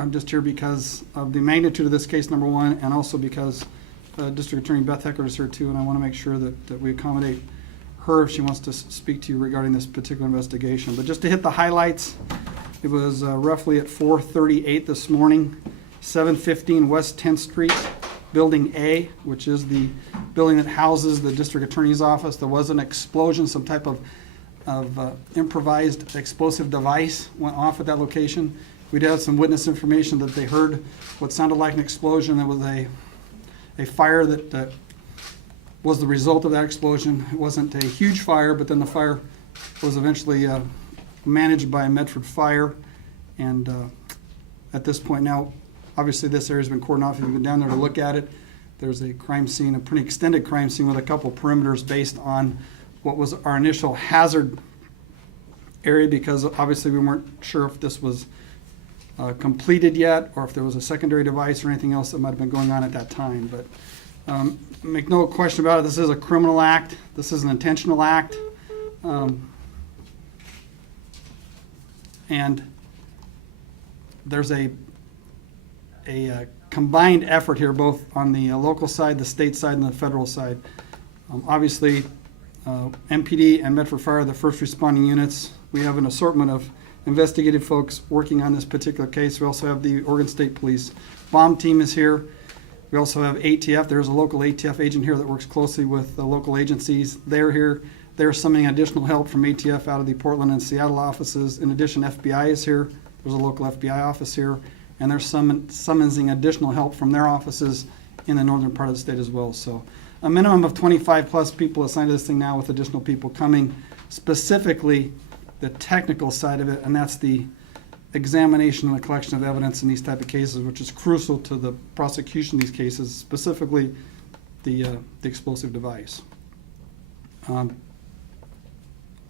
I'm just here because of the magnitude of this case, number one, and also because District Attorney Beth Hecker is here too, and I want to make sure that we accommodate her if she wants to speak to you regarding this particular investigation. But just to hit the highlights, it was roughly at 4:38 this morning, 715 West 10th Street, Building A, which is the building that houses the District Attorney's office. There was an explosion, some type of improvised explosive device went off at that location. We did have some witness information that they heard what sounded like an explosion. There was a fire that was the result of that explosion. It wasn't a huge fire, but then the fire was eventually managed by Medford Fire. And at this point now, obviously this area's been cordoned off. If you've been down there to look at it, there's a crime scene, a pretty extended crime scene with a couple perimeters based on what was our initial hazard area, because obviously we weren't sure if this was completed yet, or if there was a secondary device or anything else that might have been going on at that time. But make no question about it, this is a criminal act. This is an intentional act. And there's a combined effort here, both on the local side, the state side, and the federal side. Obviously, MPD and Medford Fire are the first responding units. We have an assortment of investigative folks working on this particular case. We also have the Oregon State Police bomb team is here. We also have ATF. There's a local ATF agent here that works closely with the local agencies. They're here. They're summoning additional help from ATF out of the Portland and Seattle offices. In addition, FBI is here. There's a local FBI office here. And they're summoning additional help from their offices in the northern part of the state as well. So a minimum of 25 plus people assigned to this thing now, with additional people coming, specifically the technical side of it, and that's the examination and the collection of evidence in these type of cases, which is crucial to the prosecution of these cases, specifically the explosive device.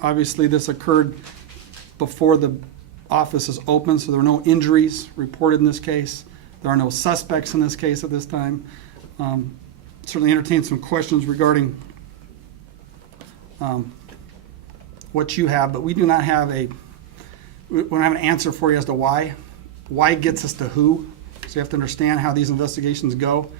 Obviously, this occurred before the office is open, so there were no injuries reported in this case. There are no suspects in this case at this time. Certainly entertain some questions regarding what you have, but we do not have we don't have an answer for you as to why. Why gets us to who. So you have to understand how these investigations go.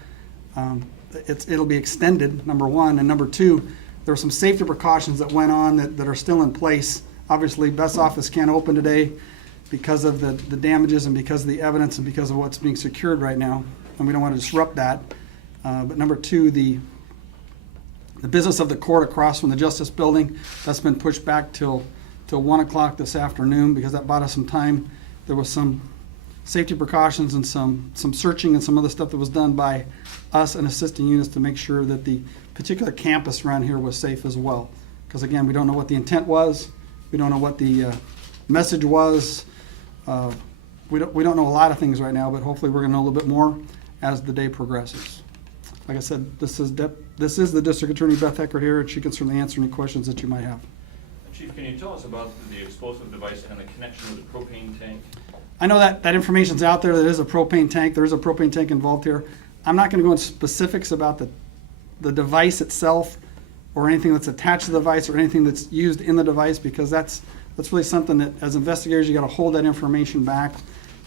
It'll be extended, number one, and number two, there are some safety precautions that went on that are still in place. Obviously, Beth's office can't open today because of the damages and because of the evidence and because of what's being secured right now, and we don't want to disrupt that. But number two, the business of the court across from the Justice Building, that's been pushed back till 1 o'clock this afternoon, because that bought us some time. There was some safety precautions and some searching and some other stuff that was done by us and assisting units to make sure that the particular campus around here was safe as well. Because again, we don't know what the intent was. We don't know what the message was. We don't know a lot of things right now, but hopefully we're going to know a little bit more as the day progresses. Like I said, this is the District Attorney Beth Hecker here, and she can certainly answer any questions that you might have. Chief, can you tell us about the explosive device and the connection with the propane tank? I know that information's out there. There is a propane tank. There is a propane tank involved here. I'm not going to go into specifics about the device itself or anything that's attached to the device or anything that's used in the device, because that's really something that, as investigators, you got to hold that information back.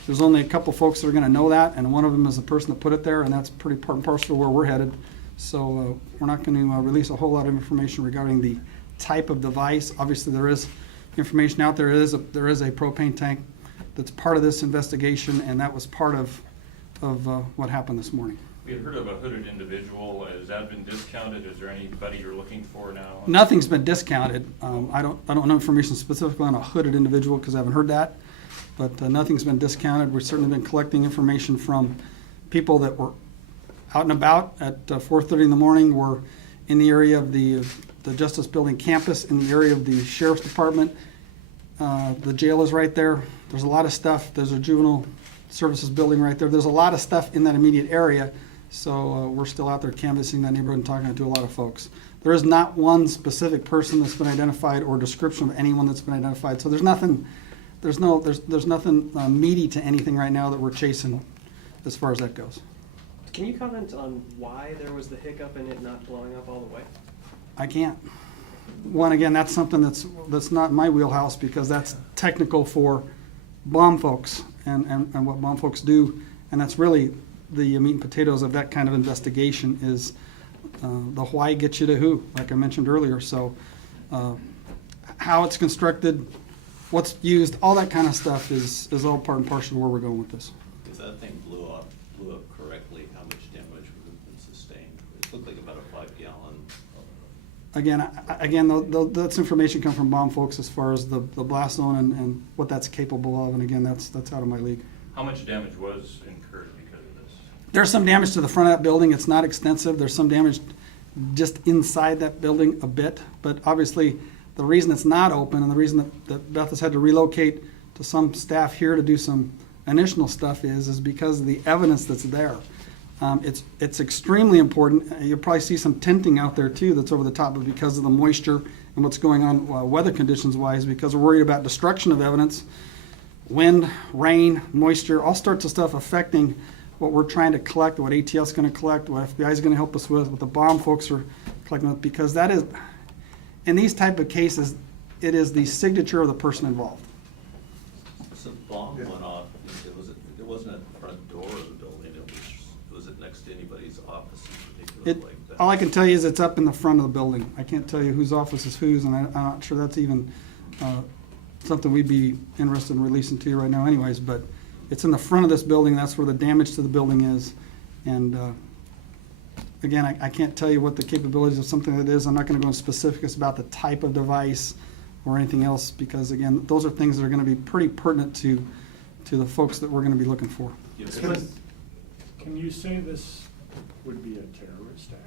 There's only a couple folks that are going to know that, and one of them is the person that put it there, and that's pretty part and parcel of where we're headed. So we're not going to release a whole lot of information regarding the type of device. Obviously, there is information out there. There is a propane tank that's part of this investigation, and that was part of what happened this morning. We had heard of a hooded individual. Has that been discounted? Is there anybody you're looking for now? Nothing's been discounted. I don't know information specifically on a hooded individual because I haven't heard that. But nothing's been discounted. We've certainly been collecting information from people that were out and about at 4:30 in the morning. We're in the area of the Justice Building campus, in the area of the Sheriff's Department. The jail is right there. There's a lot of stuff. There's a juvenile services building right there. There's a lot of stuff in that immediate area. So we're still out there canvassing that neighborhood and talking to a lot of folks. There is not one specific person that's been identified or description of anyone that's been identified. So there's nothing meaty to anything right now that we're chasing as far as that goes. Can you comment on why there was the hiccup in it not blowing up all the way? I can't. One, again, that's something that's not my wheelhouse, because that's technical for bomb folks, and what BOM folks do, and that's really the meat and potatoes of that kind of investigation is the why gets you to who, like I mentioned earlier. So how it's constructed, what's used, all that kind of stuff is all part and parcel of where we're going with this. If that thing blew up correctly, how much damage would have been sustained? It looked like about a 5-gallon. Again, that's information come from BOM folks as far as the blast zone and what that's capable of, and again, that's out of my league. How much damage was incurred because of this? There's some damage to the front of that building. It's not extensive. There's some damage just inside that building a bit, but obviously the reason it's not open and the reason that Beth has had to relocate to some staff here to do some initial stuff is because of the evidence that's there. It's extremely important. You'll probably see some tinting out there too that's over the top, but because of the moisture and what's going on weather conditions wise, because we're worried about destruction of evidence, wind, rain, moisture, all sorts of stuff affecting what we're trying to collect, what ATL is going to collect, what FBI is going to help us with, what the BOM folks are collecting with, because that is, in these type of cases, it is the signature of the person involved. So the bomb went off, it wasn't at the front door of the building, was it next to anybody's office in particular like that? All I can tell you is it's up in the front of the building. I can't tell you whose office is whose, and I'm not sure that's even something we'd be interested in releasing to you right now anyways, but it's in the front of this building. That's where the damage to the building is. And again, I can't tell you what the capabilities of something that is. I'm not going to go into specifics about the type of device or anything else because, again, those are things that are going to be pretty pertinent to the folks that we're going to be looking for. Can you say this would be a terrorist act?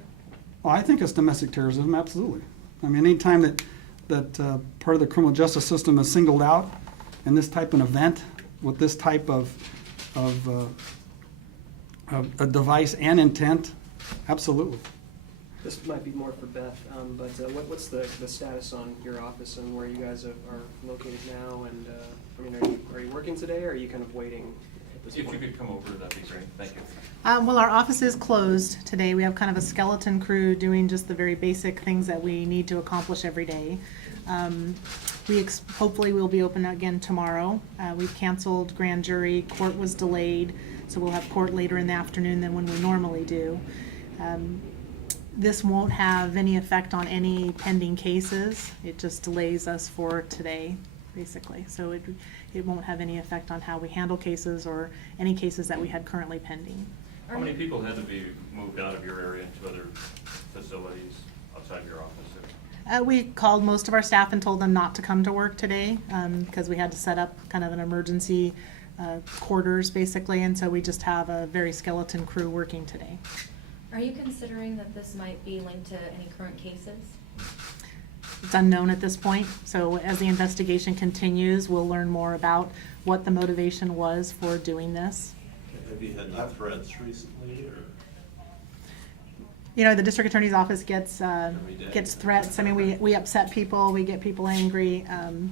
Well, I think it's domestic terrorism, absolutely. I mean, anytime that part of the criminal justice system is singled out in this type of event with this type of a device and intent, absolutely. This might be more for Beth, but what's the status on your office and where you guys are located now? And I mean, are you working today, or are you kind of waiting at this If point? you could come over, that'd be great. Thank you. Well, our office is closed today. We have kind of a skeleton crew doing just the very basic things that we need to accomplish every day. Hopefully we'll be open again tomorrow. We've canceled grand jury. Court was delayed, so we'll have court later in the afternoon than when we normally do. This won't have any effect on any pending cases. It just delays us for today, basically. So it won't have any effect on how we handle cases or any cases that we had currently pending. How many people had to be moved out of your area to other facilities outside your office? We called most of our staff and told them not to come to work today because we had to set up kind of an emergency quarters, basically, and so we just have a very skeleton crew working today. Are you considering that this might be linked to any current cases? It's unknown at this point, so as the investigation continues, we'll learn more about what the motivation was for doing this. Have you had any threats recently, or? You know, the district attorney's office gets Every day. threats. I mean, we upset people, we get people angry.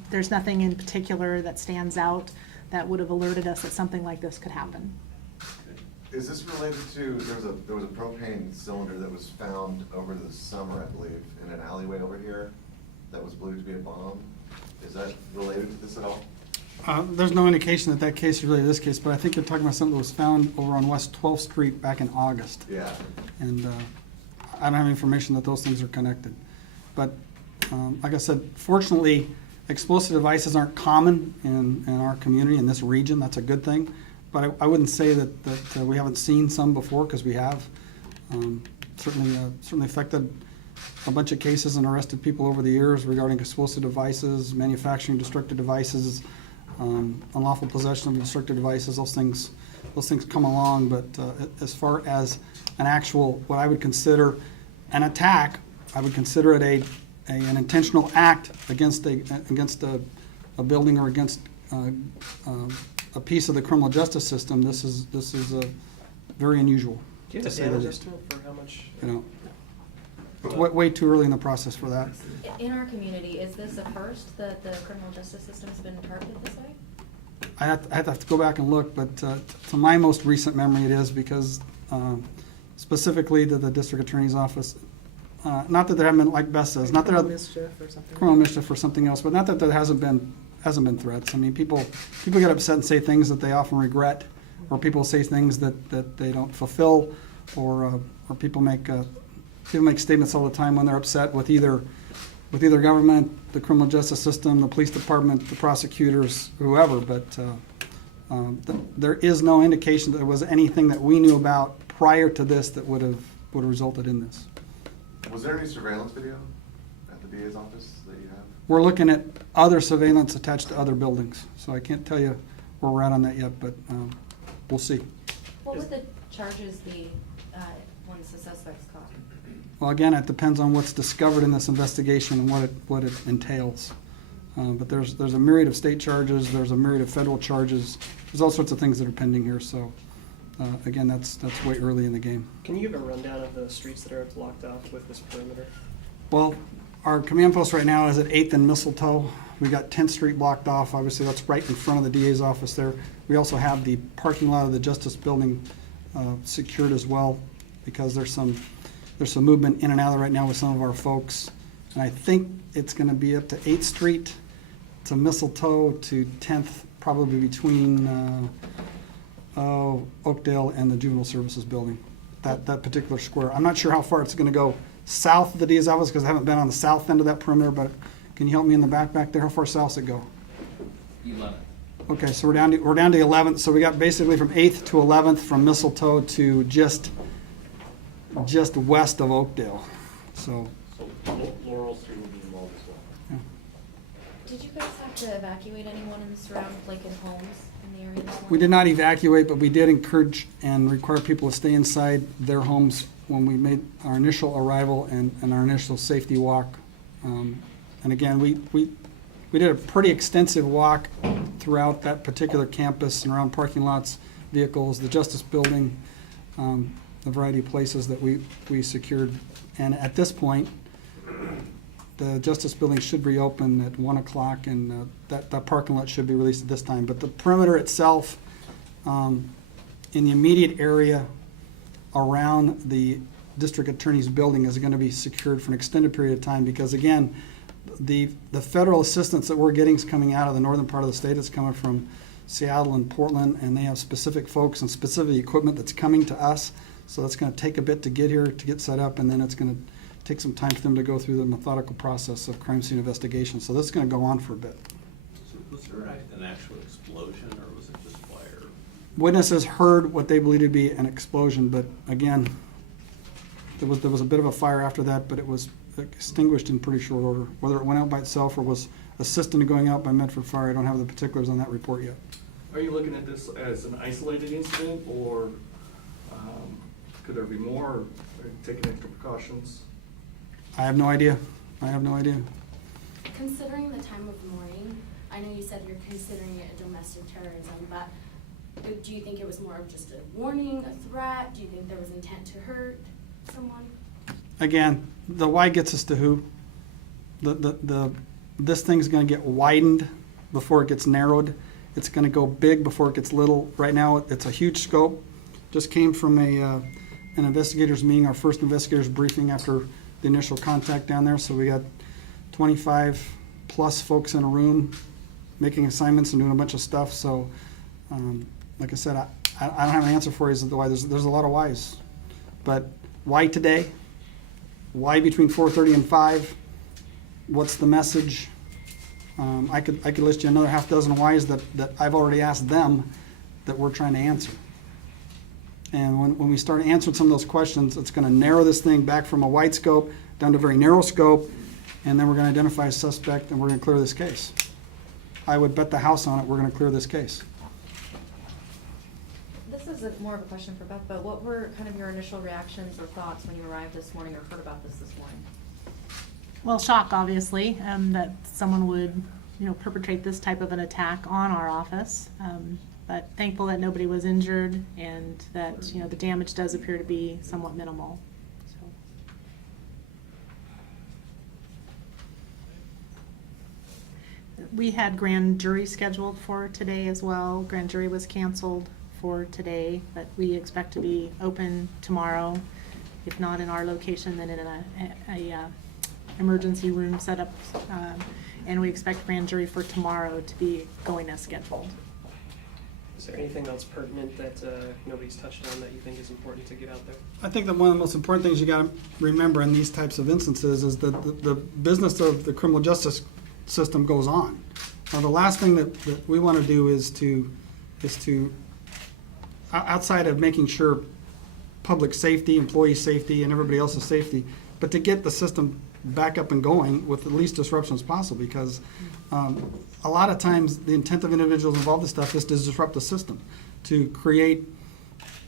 There's nothing in particular that stands out that would have alerted us that something like this could happen. Is this related to, there was a propane cylinder that was found over the summer, I believe, in an alleyway over here that was believed to be a bomb? Is that related to this at all? There's no indication that case is related to this case, but I think you're talking about something that was found over on West 12th Street back in August. Yeah. And I don't have information that those things are connected. But like I said, fortunately, explosive devices aren't common in our community, in this region. That's a good thing. But I wouldn't say that we haven't seen some before, because we have. Certainly affected a bunch of cases and arrested people over the years regarding explosive devices, manufacturing destructive devices, unlawful possession of destructive devices. Those things come along. But as far as an actual, what I would consider an attack, I would consider it an intentional act against a building or against a piece of the criminal justice system. This is very unusual. Do you have a to say damage the least. estimate for how much? You know, way too early in the process for that. In our community, is this a first that the criminal justice system's been targeted this way? I have to go back and look, but to my most recent memory, it is, because specifically to the district attorney's office. Not that there haven't been, like Beth says, not that Criminal mischief or something. criminal mischief or something else, but not that there hasn't been hasn't been threats. I mean, people get upset and say things that they often regret, or people say things that they don't fulfill, or people make statements all the time when they're upset with either government, the criminal justice system, the police department, the prosecutors, whoever. But there is no indication that there was anything that we knew about prior to this that would have resulted in this. Was there any surveillance video at the DA's office that you have? We're looking at other surveillance attached to other buildings, so I can't tell you where we're at on that yet, but we'll see. What would the charges be once the suspect's caught? Well, again, it depends on what's discovered in this investigation and what it entails. But there's a myriad of state charges, there's a myriad of federal charges, there's all sorts of things that are pending here, so again, that's way early in the game. Can you give a rundown of the streets that are blocked off with this perimeter? Well, our command post right now is at 8th and Mistletoe. We got 10th Street blocked off. Obviously, that's right in front of the DA's office there. We also have the parking lot of the Justice Building secured as well, because there's some movement in and out of there right now with some of our folks. And I think it's going to be up to 8th Street to Mistletoe to 10th, probably between Oakdale and the Juvenile Services Building, that particular square. I'm not sure how far it's going to go south of the DA's office, because I haven't been on the south end of that perimeter, but can you help me in the back there? How far south does it go? 11. Okay, so we're down to 11th. So we got basically from 8th to 11th, from Mistletoe to just west of Oakdale. So Laurel Street will be involved as well. yeah. Did you guys have to evacuate anyone in the surround, like in homes in the area this morning? We did not evacuate, but we did encourage and require people to stay inside their homes when we made our initial arrival and our initial safety walk. And again, we did a pretty extensive walk throughout that particular campus and around parking lots, vehicles, the Justice Building, a variety of places that we secured. And at this point, the Justice Building should reopen at 1 o'clock, and that parking lot should be released at this time. But the perimeter itself, in the immediate area around the District Attorney's building, is going to be secured for an extended period of time, because again, the federal assistance that we're getting is coming out of the northern part of the state. It's coming from Seattle and Portland, and they have specific folks and specific equipment that's coming to us. So that's going to take a bit to get here, to get set up, and then it's going to take some time for them to go through the methodical process of crime scene investigation. So this is going to go on for a bit. So was there an actual explosion, or was it just fire? Witnesses heard what they believe to be an explosion, but again, there was a bit of a fire after that, but it was extinguished in pretty short order. Whether it went out by itself or was assisted in going out by Medford Fire, I don't have the particulars on that report yet. Are you looking at this as an isolated incident, or could there be more, or taking extra precautions? I have no idea. Considering the time of morning, I know you said you're considering it a domestic terrorism, but do you think it was more of just a warning, a threat? Do you think there was intent to hurt someone? Again, the why gets us to who. This thing's going to get widened before it gets narrowed. It's going to go big before it gets little. Right now, it's a huge scope. Just came from an investigators meeting, our first investigators briefing after the initial contact down there. So we got 25 plus folks in a room making assignments and doing a bunch of stuff. So, like I said, I don't have an answer for you as to why. There's a lot of whys. But why today? Why between 4:30 and 5? What's the message? I could list you another half dozen whys that I've already asked them that we're trying to answer. And when we start answering some of those questions, it's going to narrow this thing back from a wide scope down to a very narrow scope, and then we're going to identify a suspect and we're going to clear this case. I would bet the house on it we're going to clear this case. This is more of a question for Beth, but what were kind of your initial reactions or thoughts when you arrived this morning or heard about this morning? Well, shock, obviously, that someone would, perpetrate this type of an attack on our office. But thankful that nobody was injured and that, the damage does appear to be somewhat minimal. So. We had grand jury scheduled for today as well. Grand jury was canceled for today, but we expect to be open tomorrow. If not in our location, then in a emergency room set up, and we expect grand jury for tomorrow to be going as scheduled. Is there anything else pertinent that nobody's touched on that you think is important to get out there? I think that one of the most important things you got to remember in these types of instances is that the business of the criminal justice system goes on. Now, the last thing that we want to do is to outside of making sure public safety, employee safety, and everybody else's safety, but to get the system back up and going with the least disruption as possible, because a lot of times the intent of individuals involved in stuff is to disrupt the system, to create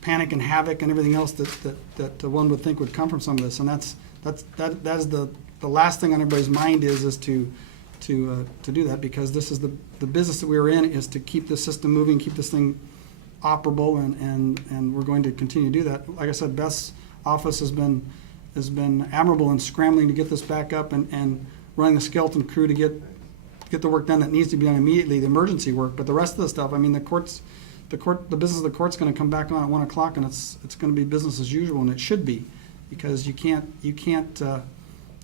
panic and havoc and everything else that one would think would come from some of this. And that is the last thing on everybody's mind is to do that, because this is the business that we are in, is to keep the system moving, keep this thing operable, and we're going to continue to do that. Like I said, Beth's office has been admirable in scrambling to get this back up and running the skeleton crew to get the work done that needs to be done immediately, the emergency work. But the rest of the stuff, I mean, the business of the court's going to come back on at 1 o'clock, and it's going to be business as usual, and it should be, because you can't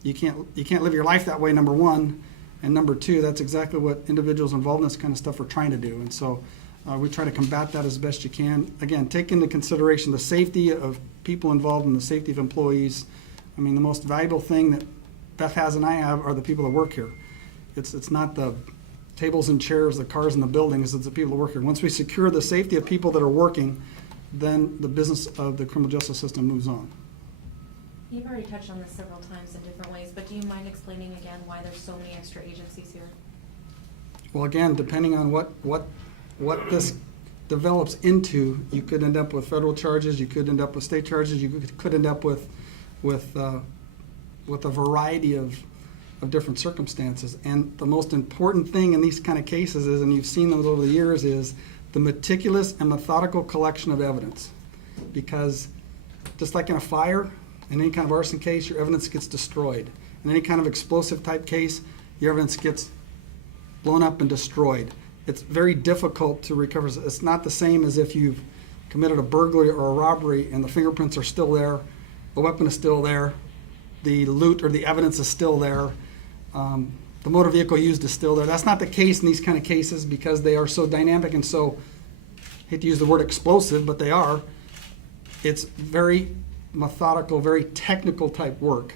live your life that way. Number one, and number two, that's exactly what individuals involved in this kind of stuff are trying to do, and so we try to combat that as best you can. Again, take into consideration the safety of people involved and the safety of employees. I mean, the most valuable thing that Beth has and I have are the people that work here. It's not the tables and chairs, the cars and the buildings, it's the people that work here. Once we secure the safety of people that are working, then the business of the criminal justice system moves on. You've already touched on this several times in different ways, but do you mind explaining again why there's so many extra agencies here? Well, again, depending on what this develops into, you could end up with federal charges, you could end up with state charges, you could end up with a variety of different circumstances. And the most important thing in these kind of cases is, and you've seen those over the years, is the meticulous and methodical collection of evidence. Because just like in a fire, in any kind of arson case, your evidence gets destroyed. In any kind of explosive type case, your evidence gets blown up and destroyed. It's very difficult to recover. It's not the same as if you've committed a burglary or a robbery and the fingerprints are still there, the weapon is still there, the loot or the evidence is still there, the motor vehicle used is still there. That's not the case in these kind of cases, because they are so dynamic and so, I hate to use the word explosive, but they are. It's very methodical, very technical type work,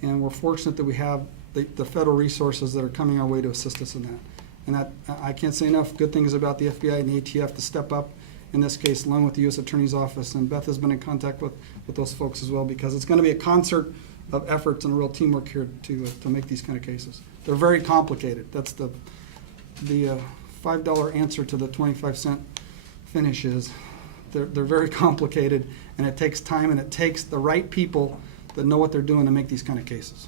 and we're fortunate that we have the federal resources that are coming our way to assist us in that. And that, I can't say enough good things about the FBI and the ATF to step up in this case, along with the U.S. Attorney's Office. And Beth has been in contact with those folks as well, because it's going to be a concert of efforts and real teamwork here to make these kind of cases. They're very complicated. That's the $5 answer to the 25-cent finish is they're very complicated, and it takes time, and it takes the right people that know what they're doing to make these kind of cases.